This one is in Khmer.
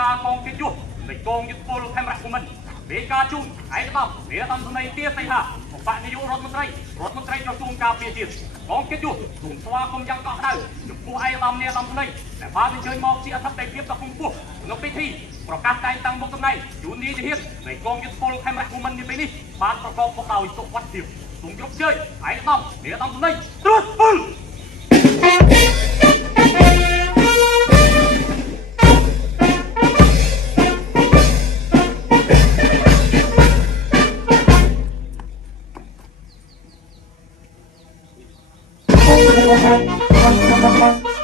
ការកងកិច្ចយុទ្ធនៃកងយុទ្ធពលខេមរៈភូមិន្ទមេការជូនឯកឧត្តមនាយរដ្ឋមន្ត្រីទាសីហាឧបនាយករដ្ឋមន្ត្រីក្រសួងការពារជាតិកងកិច្ចយុទ្ធសូមស្វាគមន៍យ៉ាងកក់ក្ដៅចំពោះឯកឧត្តមនាយរដ្ឋមន្ត្រីដែលបានអញ្ជើញមកជាអធិបតីភាពដ៏គង់ខ្ពស់ក្នុងពិធីប្រកាសតែងតាំងមុខតំណែងជួននាយទាហាននៃកងយុទ្ធពលខេមរៈភូមិន្ទនាពេលនេះបានប្រកបទៅដោយសុវត្ថិភាពសូមជោគជ័យឯកឧត្តមនាយរដ្ឋមន្ត្រីត្រួតពល Thank you.